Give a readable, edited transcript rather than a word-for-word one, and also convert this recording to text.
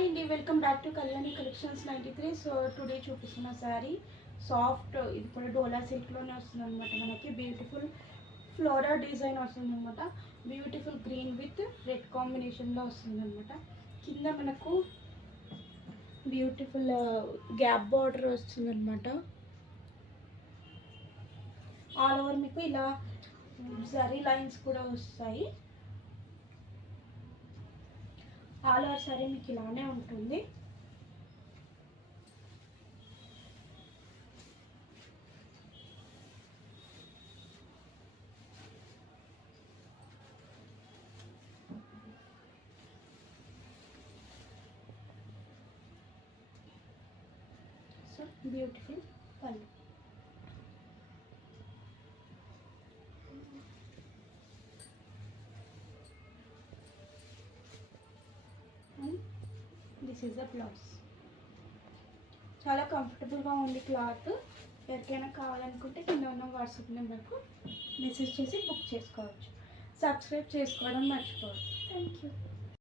హాయ్ అండి, welcome back to Kalyani కలెక్షన్స్ 93. So today చూపిస్తున్న శారీ సాఫ్ట్, ఇది కూడా డోలా సిల్క్లోనే వస్తుంది అనమాట. మనకి బ్యూటిఫుల్ ఫ్లోరా డిజైన్ వస్తుంది అనమాట. బ్యూటిఫుల్ గ్రీన్ విత్ రెడ్ కాంబినేషన్లో వస్తుంది అనమాట. కింద మనకు బ్యూటిఫుల్ గ్యాప్ బార్డర్ వస్తుంది అనమాట. ఆల్ ఓవర్ మీకు ఇలా జరీ లైన్స్ కూడా వస్తాయి. ఆల్ ఓవర్ సారీ మీకు ఇలానే ఉంటుంది. సో బ్యూటిఫుల్ పళ్ళు. This is the blouse. చాలా కంఫర్టబుల్గా ఉంది క్లాత్. ఎవరికైనా కావాలనుకుంటే కింద ఉన్న వాట్సాప్ నెంబర్కు మెసేజ్ చేసి బుక్ చేసుకోవచ్చు. సబ్స్క్రైబ్ చేసుకోవడం మర్చిపోవద్దు. Thank you.